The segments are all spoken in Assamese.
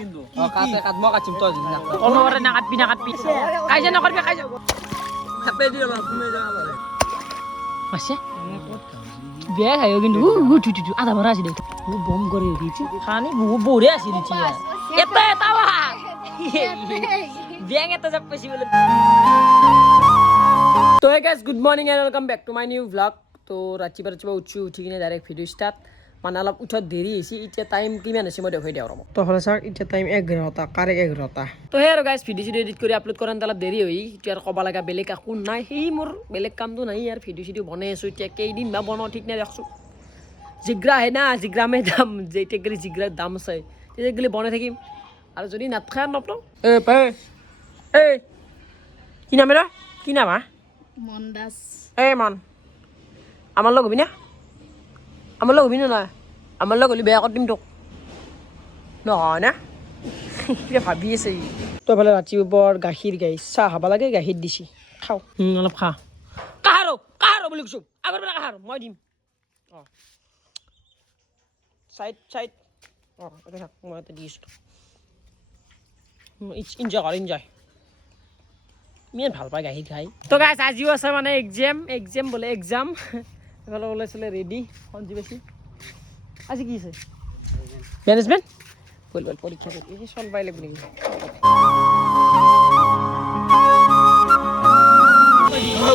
কিন্তু কাটে কাট মই কাটিম তই দিনা অলরে না কাটবি কাইজা না করবি কাইজা খাপে দি অলপ তুমি যাবা পারে আছে বিয়া খাইও কিন্তু আধা ভরা আছে দেখ বম করে দিয়েছি খানি বড়ে আছে দিছি এত তাওয়া বিয়াং এত যাব পছি বলে তো hey guys good morning and welcome back to my new blog তো ৰাতিপুৱা উঠি কিনে ডাইৰেক্ট ভিডিও ষ্টাৰ্ট মানে অলপ উঠাত দেৰি হৈছে এতিয়া টাইম কিমান আছে মই দেখাই দিওঁ আৰু তো হ'লে চাওক এতিয়া টাইম 11টা কাৰেক্ট 11টা তো হে আৰু গাইস ভিডিও এডিট কৰি আপলোড কৰান অলপ দেৰি হৈ এতিয়া আৰু ক'ব লগা বেলেগ একো নাই সেই মোৰ বেলেগ কামটো নাই আৰু ভিডিও বনাই আছো এতিয়া কেইদিন বা বনাও ঠিক নাই ৰাখছো জিগ্ৰা হে না জিগ্ৰা মে দাম যেইটা গলি জিগ্ৰাৰ দাম আছে তেতিয়া গলি বনাই থাকিম আৰু যদি নাথাকে নপলো কি নাম এৰা কি নাম মন্দাস মন আমাৰ লগ হবি না আমাৰ লগ হবি না না আমাৰ লগ হলে বেয়া কৰিম তোক নহয় না কিবা ভাবি আছে তই ফালে ৰাতিপুৱাৰ গাখীৰ গাই চাহ খাব লাগে গাখীৰ দিছি খাওঁ অলপ খা কাহাৰো বুলি কৈছোঁ আগৰ পৰা কাহাৰো মই দিম অঁ চাইড অঁ এতিয়া থাক মই এটা দি আছোঁ ইনজয় কৰ ইনজয় মেন ভাল পায় গাখীৰ খাই তো গাইছ আজিও আছে মানে এক্সাম বোলে এক্সাম এফালে ওলাইছিলে ৰেডি সঞ্জীৱ আছে আজি কি আছে মেনেজমেণ্ট বল পৰীক্ষা এই চলবাই লাগিব নেকি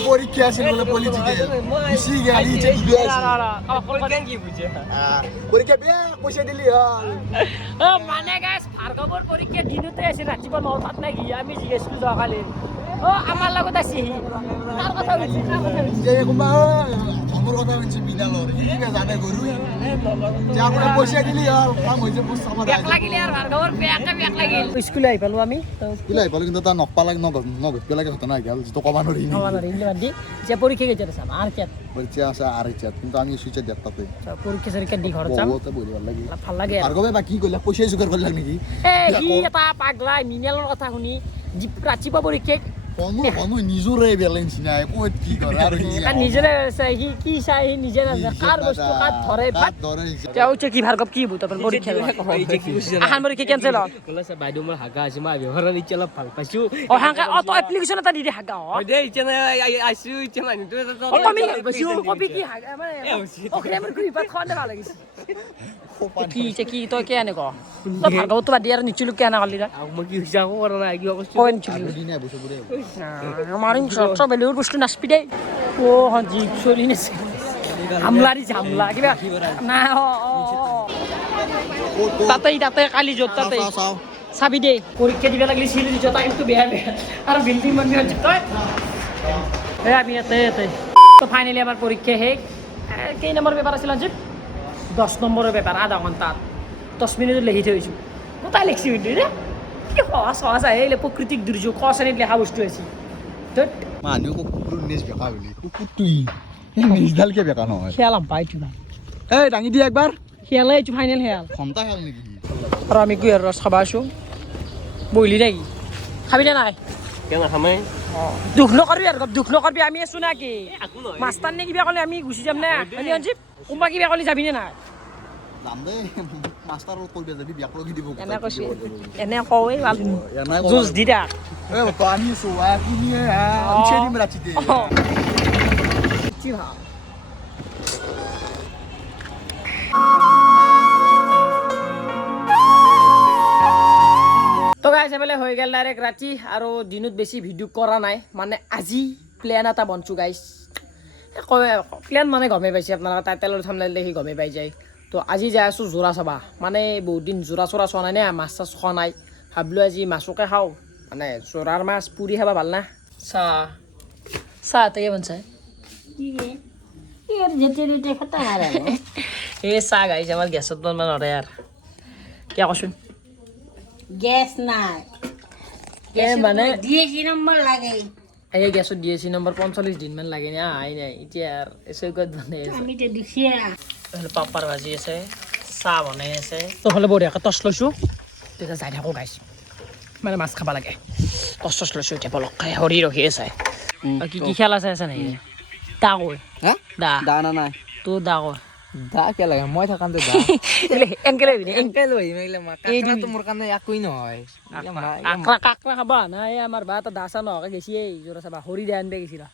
পরীক্ষা আছে বলে পলিটিক্যাল বেশি গাড়ি চেক দিয়ে কি বুঝে পরীক্ষা বিয়া পয়সা দিলি হল ও মানে গাইছ ভাৰ্গৱৰ পৰীক্ষা দিনতে আছে ৰাতিপুৱা 9টাত নাকি আমি জিজ্ঞাসিলো যোৱাকালি ও আমার লগত আছে কার কথা বলছিস যে কোনবা আমার কথা বলছি বিনালর কি না জানে গরু যে আমরা পয়সা দিলি হল কাম হইছে পুস্ত আমার এক লাগিলে আর ভাৰ্গৱৰ বেক লাগিল স্কুলে আই পালো আমি স্কুলে আই পালো কিন্তু তা নকপালাক নগত পেলাকে হতো না গেল তো কমানো রি বাদি যে পরীক্ষা গেছে স্যার আর কি পরীক্ষা আছে আর ইচ্ছা কিন্তু আমি সুইচে দেখতাতে পরীক্ষা দি ঘর যাম বহুত বড় লাগি ভাল লাগে আর কবে বাকি কইলা পয়সা জোগাড় করলাক নাকি হি এটা পাগলা মিনেলৰ কথা শুনি ৰাতিপুৱা পৰীক্ষা কমু নিজৰে ব্যালেন্স নাই কত কি কৰে আৰু নিজৰে হি কি চাই নিজে কাৰ বস্তু কাট ধৰে ভাত যাওছে কি ভাৰ্গৱ কি বুত তোৰ পৰীক্ষা আহান পৰীক্ষা কেনসেল হল কলেছে বাইদেউ মই হাগা আছে মই ব্যৱহাৰ নিচে অলপ ভাল পাইছো ও হাগা অটো এপ্লিকেশন এটা দি দে হাগা দে ইচে আইছো ইচে মানে তুই কবি কি হাগা মানে ও ক্ৰেমৰ কৰি পাত খনে ভাল লাগিছে কি তই কে আনে ক তই ভাৰ্গৱ তো বাদ দি আৰু নিচিলু কে আনা কৰলি ৰা মই কি হৈছে আকৌ কৰা নাই কিবা বস্তু কোন নিচিলু দিনে বসে পড়ে মাৰিম সব বেলেগুৰ বস্তু নাচপি দে ও হজি চলি নেছে হামলা কিবা না তাতে কালি যত তাতে চাবি দে পৰীক্ষা দিবা লাগিলে চিলি দিছ টাইমটো বেয়া আৰু বিল্ডিং মানুহ আছে তই আমি ইয়াতে তো ফাইনেলি আমাৰ পৰীক্ষা শেষ কেই নম্বৰ পেপাৰ আছিল আজি 10 নম্বৰৰ পেপাৰ আধা ঘণ্টাত 10 মিনিটত লিখি থৈছোঁ গোটাই লিখছি ৰে কি সহজ আহিলে প্ৰাকৃতিক দুৰ্যোগ কচেনিত লেখা বস্তু আছে মানুহ কুকুৰ নিজ বেকা বুলি কুকুৰটোই নিজডাল কে বেকা নহয় খেলাম পাইছো না এই ডাঙি দি একবার খেলাই এইটো ফাইনেল খেল ঘন্টা খেল নেকি আৰু আমি কুঁহিয়াৰ ৰস খাব আছো বইলি নেকি খাবি নে নাই কেন খামে দুখ নকৰবি আৰু দুখ নকৰবি আমি আছো না কি মাস্তাৰ নে কিবা ক'লে আমি গুচি যাম না আমি অঞ্জীৱ কোনোবা কিবা ক'লে যাবি নে নাই যাম দে মাস্টাৰ কৰিব যাবি বিয়াক লগি দিব এনে কৈছে এনে কওঁৱেই ভাল জুচ দি দা এ পানী সোৱা কিনি উঠে দিম ৰাতিতে কি ভাল তো গাইছ এফালে হৈ গ'ল ডাইৰেক্ট ৰাতি আৰু দিনত বেছি ভিডিঅ' কৰা নাই মানে আজি প্লেন এটা বনছোঁ গাইছ প্লেন মানে গমেই পাইছে আপোনালোকে টাইটেলৰ থাম্বনেইল দেখি গমেই পাই যায় তো আজি যাই আছোঁ যোৰা চাবা মানে বহুত দিন যোৰা চোৰা চোৱা নাই না মাছ চাছ খোৱা নাই ভাবিলোঁ আজি মাছকে খাওঁ মানে যোৰাৰ মাছ পুৰি খাবা ভাল না চাহ তাকে বনচাই এই চাহ গাইছে আমাৰ গেছত বনবা নৰে আৰু কিয় কচোন গ্যাস নাই মানে ডিএসি নম্বৰ লাগে এই গেছত ডিএসি নম্বৰ 45 দিনমান লাগে না আই নাই এতিয়া আৰু এসেগত বনাই আছে আমি তো দুখিয়া পাপাৰ ভাজি আছে চাহ বনাই আছে তো হ'লে বঢ়িয়াকৈ টচ লৈছোঁ তেতিয়া যাই থাকোঁ গাইছ মানে মাছ খাব লাগে টচ লৈছোঁ এতিয়া পলক খাই হৰি ৰখি আছে কি কি খেলা চাই আছে নেকি দা কৈ হা দা দানা নাই তোৰ দা কৈ দা কে লাগে মই থাকান্তে দা এনকে লৈ এনকে লৈ মাইলে মা কাকৰাটো মোৰ কাৰণে একোই নহয় কাকৰা খাবা নাই আমাৰ বা এটা দাসা নহকে গেছি এই জোৰা চাবা হৰি দে আনবে গেছিলা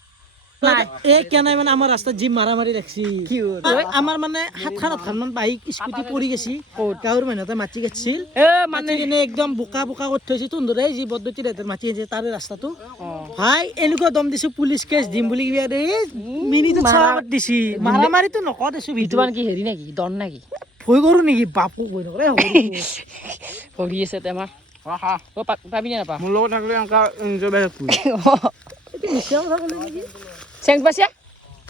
এই কেনাই মানে আমাৰ ৰাস্তাত যি মাৰি ৰাখছি আমাৰ মানে 7-8 মান বাইক স্কুটি পৰি গেছি গাঁৱৰ মানুহতে মাটি গেছিল মানে কিনে একদম বোকা বোকা কৰি থৈছে তুন্দৰে যি বদ্ধতি ৰেতৰ মাটি আছে তাৰে ৰাস্তাটো ভাই এনেকুৱা দম দিছো পুলিচ কেছ দিম বুলি মিনিটত চালাত দিছি মাৰামাৰিটো নকওঁ দেছো ভিতমান কি হেৰি নেকি দন নেকি ভয় কৰো নেকি বাপু ভয় নকৰে হৰি আছে তেমাৰ ও পাবি না নাপা মোৰ লগত থাকলে এনেকা এনজয় বেক কৰি চেং পাছে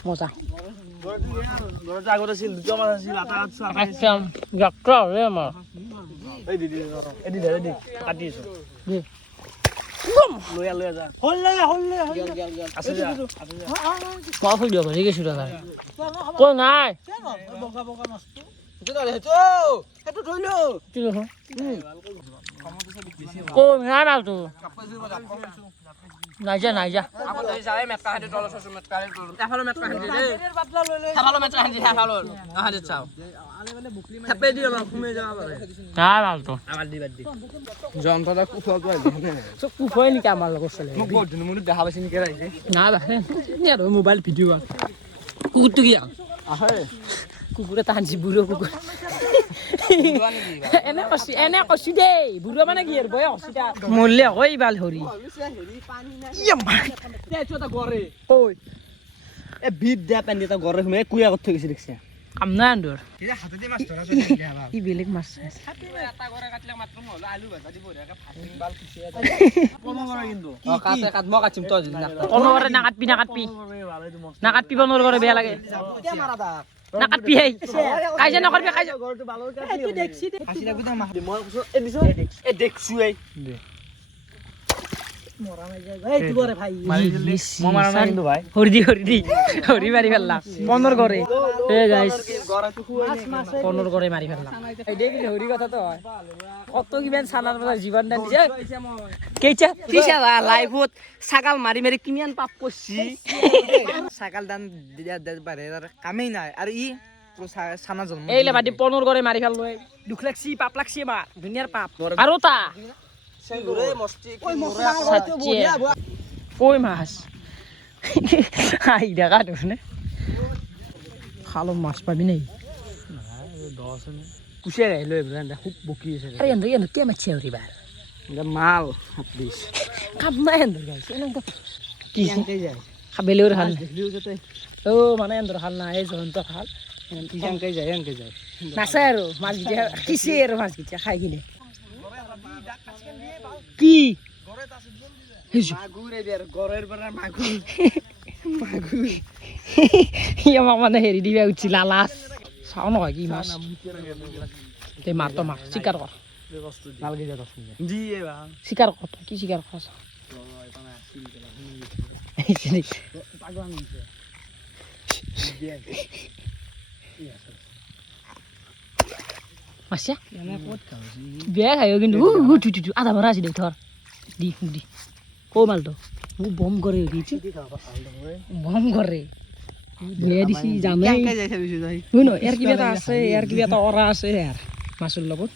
মজা ঘৰত আগত আছিল দুটা মাছ আছিল আটা একদম যাত্ৰা ৰে আমাৰ এই দিদি কাটি আছো লৈ যা হল আছে যা মই ফুল দিও ঘৰি গেছো দাদা কোন নাই বগা বগা মাছটো সেইটো ধৰিলো কোন নাই মালটো নাই যা আপন ধৰি যাই মেটকা হাতে তল সসু মেটকা হাতে তল এফালো মেটকা হাতে দে এফালো মেটকা হাতে এফালো হাতে চাও থাপে দি অলপ ঘুমে যাবা পারে নাই মালটো আমার দিবাদ দি যন্ত্রটা কুফাটো আইছে চব কুফাই নেকি আমাৰ লগত চলে মোক বহুত দিন মনে দেখা পাইছিনি কে আইছে না বাহে নে আৰু মোবাইল ভিডিও কুকুৰটো কি আহে কুকুৰ এটা হাঁচি বুঢ়ো কুকুৰ এনে কছি দেই বুঢ়ো মানে কি আৰু বয়স কছি তাত মৰলে হয় বাল হৰি ঐ এ বিট দে পানি এটা গৰে ঘুমে কুয়া কত গেছে দেখছে কাম নাই আন্দৰ এটা হাতে মাছ ধরা চলি গেলা ই বেলেগ মাছ এটা গরে কাটলে মাত্র মহল আলু ভাজা দিব রে ফাটিং বাল কিছে পনো গরে কিন্তু কাটে কাট ম কাটিম তো দিন না অনবৰে নাকাটবি নাকাটবি বনৰ কৰে বেয়া লাগে কে মাৰা দা নাকাটবি হেই কাইজা নকৰবি কাইজা গরটো ভালো কাটি দেখছি হাসি লাগু দা মাছ মই কইছো এ দিছো এ দেখছু এই মৰা নাই যায় এই দুবৰে ভাই মই মাৰা না কিন্তু ভাই হৰি মাৰি পেলা পনৰ কৰে এ গাইস গৰাটো খুই পনৰ কৰে মাৰি পেলা এই দেখিলে হৰি কথা তো হয় কত কিমান সানাৰ পৰা জীৱন দান দিছে কেইটা তিছা লাইফত ছাগাল মাৰি মাৰি কিমান পাপ কৰছি সাইকেল দান দে বাৰে কামেই নাই আৰ ই সানা জন্ম এইলে বাদি পনৰ কৰে মাৰি পেলো দুখ লাগছি পাপ লাগছি বা দুনিয়াৰ পাপ আৰু তা সেগুরে মস্তি কই মাছ আই দেখা দেখোন খালো মাছ পাবি নাই কুচিয়া গাই লৈ বেলা খুব বকি আছে আরে এন্দ কে মাছ হৰি বাৰ মাল হাতিস কাম নাই এন্দ গাইছ এনেকা কি কে যায় খাবেলেৰ হাল দেখলিও যেতে ও মানে এন্দ হাল নাই জয়ন্ত হাল কে যায় নাচাই আৰু মাছ গিটা কিছে আৰু মাছ গিটা খাই কিনে কি মাগুৰে দেৰ গৰেৰ পৰে মাগুৰ ইয়া মানে হেৰি দিবা উঠছিল লালাচ চাও নহয় কি মাছ তে মাৰ তো মাৰ চিকাৰ কৰ নালগে যা দছ জি এবা চিকাৰ কৰ কি চিকাৰ কৰ মাছা বেয়া খাই কিন্তু আধা ভরা আছে দেখ ধর দি কো মালটো ও বম করে দিছি বম করে বেয়া দিছি জানাই কে যাইছে বিশু যাই শুনো এর কিবা এটা আছে এর কিবা এটা অরা আছে ইয়ার মাছৰ লগত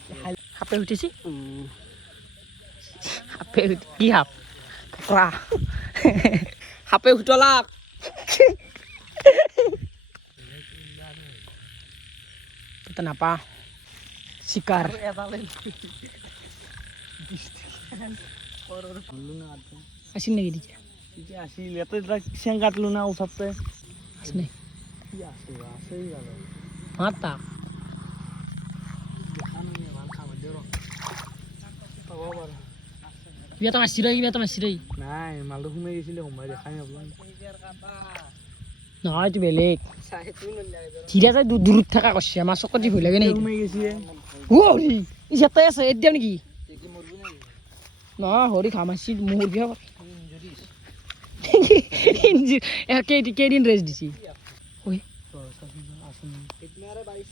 হাপে উঠিছি হাপে কি হাপ পৰা হাপে উঠলাক তো নাপা শিকার আসিল নাকি দিছে আসিল এত সেং কাটলো না উঠাতে আসলে মাতা কিবা তো মাছিরই নাই মালটো ঘুমে গেছিলে ঘুমাই দেখাই নাপালো নহয় তুই বেলেগ চিৰা যাই দূৰত থকা কৰছে আমাৰ চকত দি ভয় লাগে নেকি ঘুমে গেছিলে হৰি ই যেতাই আছে এত দিম নেকি নহয় হৰি খামাছি মোৰ বিয়া কেইদিন ৰেষ্ট দিছি ঐ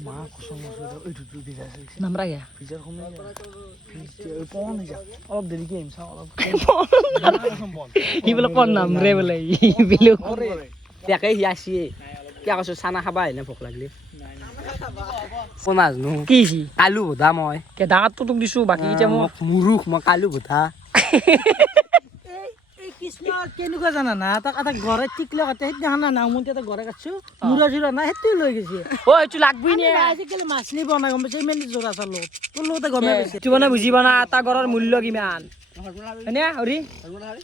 মা কসম ওইটুটু দিছে নামৰা গা ফিচাৰ ঘুমে পন যা অলপ দেৰিকে আহিম চাও অলপ ই বোলে কোন নাম ৰে বোলে ই বিলু দেখে সি আসিয়ে কিয় কৈছো চানা খাবা আহিলে ভোক লাগিলে কোন নাজনো কি হৈছি কালু বোধা মই কে ডাঙৰটো তোক দিছো বাকী এতিয়া মোক মুৰুখ মই কালু বোধা এই কৃষ্ণ কেনেকুৱা জানা না এটা ঘৰে টিকলে কাটে সেইদিনাখন না মই এটা ঘৰে কাটছো মূৰা জোৰা নাই সেইটো লৈ গৈছে ঐ এইটো লাগবই নে আজিকালি মাছলি বনাই গম পাইছে ইমান জোৰা চালো তোৰ লগতে গমে পাইছে এইটো মানে বুজিবা না এটা গড়ৰ মূল্য কিমান হয়নে হৰি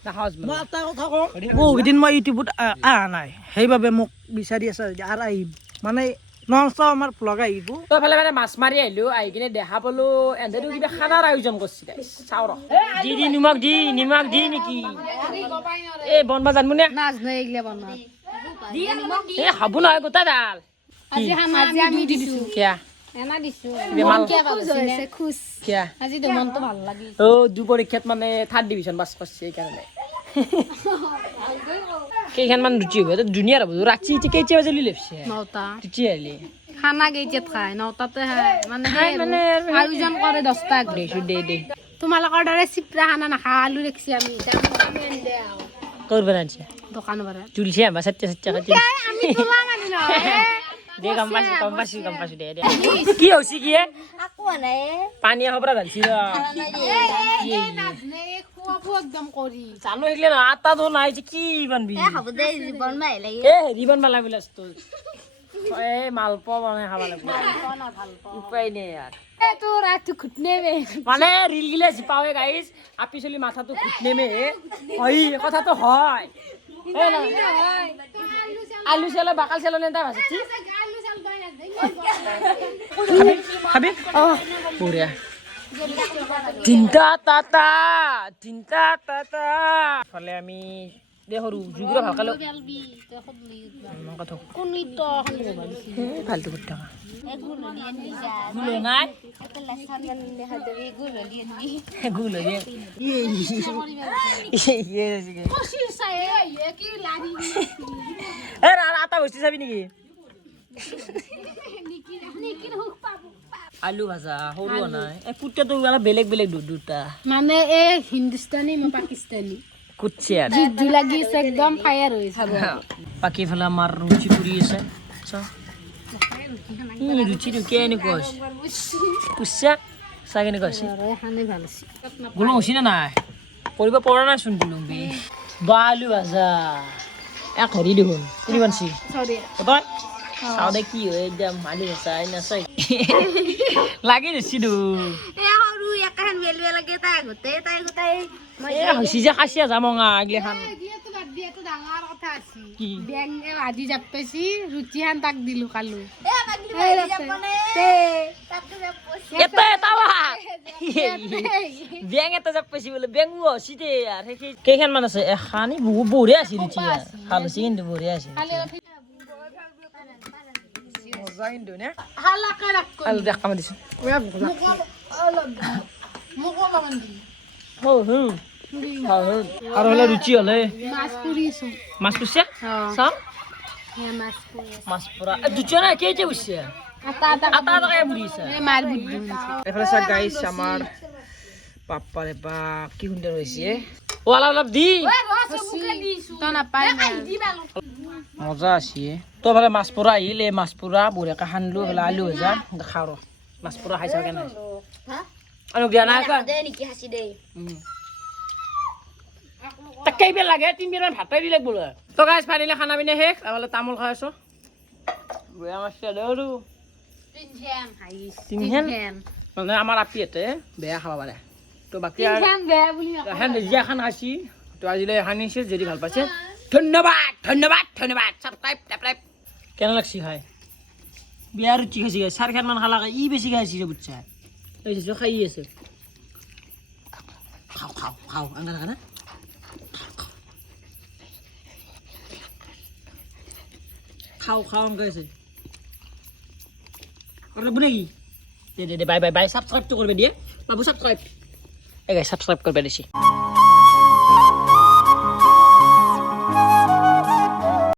নাখাওঁচ মই এটা কথা কওঁ বহুকেইদিন মই ইউটিউবত অহা নাই সেইবাবে মোক বিচাৰি আছে যদি আৰু আহিম মানে নন ষ্টপ আমাৰ ভ্লগ আহিব তই ফালে মানে মাছ মাৰি আহিলো আহি কিনে দেখা পালো এহেঁতেতো কিবা খানাৰ আয়োজন কৰিছে চাওঁ ৰ দি নিমখ দি নেকি এই বনবা জানবো নে নাজনো এইগিলা বনোৱা এই খাব নহয় গোটা ডাল আজি আমি দিছো কিয়া এনা দিছো বেমাৰ খুশ কিয়া আজি তো মনটো ভাল লাগি অ দু পৰীক্ষাত মানে 3rd ডিভিজন পাছ কৰিছে সেইকাৰণে কেইখনমান ৰুচি হ'ব জুনিয়ৰ হ'ব ৰাতি কেইটা বাজি লেপছে নটা ৰুচি আহিলে খানা কেইটাত খায় নটাতে মানে আয়োজন কৰে 10টা দে তোমালোকৰ দৰে চিপৰা খানা নাখাওঁ আলু দেখছি আমি কৰবা আনছে দোকানৰ পৰা চুলছে আমাৰ সত্য খাতি আমি তোলা মানি নহয় দে গম পাইছো দে কি হৈছে কি পানী খবৰা ঢালছি ৰ একদম কৰি জানো সেইগিলা না আটাটো নাই যে কি বানবি হেৰি বানবা লাগব লাষ্ট এই মালপোৱা বনাই খাব লাগব উপায় নাই ইয়াৰ তো ৰাতটো ঘুটনে মানে রিল গিলা জিপাওয়ে গাইস আপি চলি মাথাটো ঘুটনে মে হয় কথাটো হয় আলু চালা বাকাল চালা নেতা ভাসছি খাবি পুরিয়া তিনটা তাতা ফলে আমি দেখৰু জুগুৰা ভালকালো কথা ফালতু কথা গুলো নাই গুলো দিয়ে এ আটা বসতে যাবি নেকি আলু ভাজা সৰু নাই এই কুটটো অলপ বেলেগ দুটা মানে এ হিন্দুস্তানী মই পাকিস্তানী কুটছে আর জিদ্দু লাগিছে একদম ফায়ার হইছে বাকি ফেলে আমার রুচি পুরি আছে রুচি ঢুকিয়ে এনেকুৱা হৈছে কুচা চাহ কেনেকুৱা হৈছে খানে ভাল আছে গুলুং হৈছে নে নাই কৰিব পৰা নাই চোন গুলুং বি বা আলু ভাজা এক হেৰি দেখোন কোনি বানছি সৰি তই চাও দে কি হয় একদম আলু ভাজা নাচাই লাগি দিছিলো এ সৰু একান বেলুৱা লাগে তাই গোটাই এ হৈছে যে খাচিয়া যামঙা আগলেখান দিয়াটো বাদ দিয়াটো ডাঙৰ কথা আছে কি বেং আজি জাপ পাইছি ৰুটি হান তাক দিলো কালো এটা তাৱা বেং এটা যাব পাইছি বলে বেং হসি দে আৰ কেইখান মান আছে এখানি বঢ়িয়া আছে ৰুচি খালছি কিন্তু বঢ়িয়া আছে মজা কিন্তু নে হালাকা রাখো আলু দেখ কাম দিছ মুকো বাগন দি হো হো আর হলে রুচি হলে মাছ পুরিছো মাছ পুষছে সব হ্যাঁ মাছ পুরি মাছ পুরা দুজনে কে যে বুঝছে আটা কায় বুড়িছে এ মার বুদ্ধি এখানে সব গাইস আমার পাপ্পারে বাপ কি সুন্দর হইছে ওলা অলপ দি তো না পাই না মজা আছে তো ভালে মাছ পুরা আহিলে মাছ পুরা বঢ়িয়াকে সানলো হলে আলু ভাজা খাও মাছ পুরা খাইছা কেনে আৰু দিয়া নাই কা দে নেকি হাসি দে তাকে বেল লাগে 3 বিমান ভাতাই দিলে বল তো গাইস ফাইনালি খানা পিনে শেষ আমলে তামোল খাই আছো বয়া মাছ দেউৰু তিনখান হাইস তিনখান মানে আমাৰ আপিতে বেয়া খাব পাৰে তো বাকি তিনখান বে বুলি হেন জিয়া খান আসি তো আজিলে হানিছে যদি ভাল পাইছে ধন্যবাদ সাবস্ক্রাইব টাইপ কেন লাগছি খাই বিয়া রুচি খাইছি চার খান মান খালা ই বেশি খাইছি রে বুঝছা এই যে খাই আছে খাও আঙ্গা না খাও আঙ্গা আছে আর বনে কি দে বাই সাবস্ক্রাইব তো করবে দিয়ে বাবু সাবস্ক্রাইব এই গাইস সাবস্ক্রাইব করবে দিছি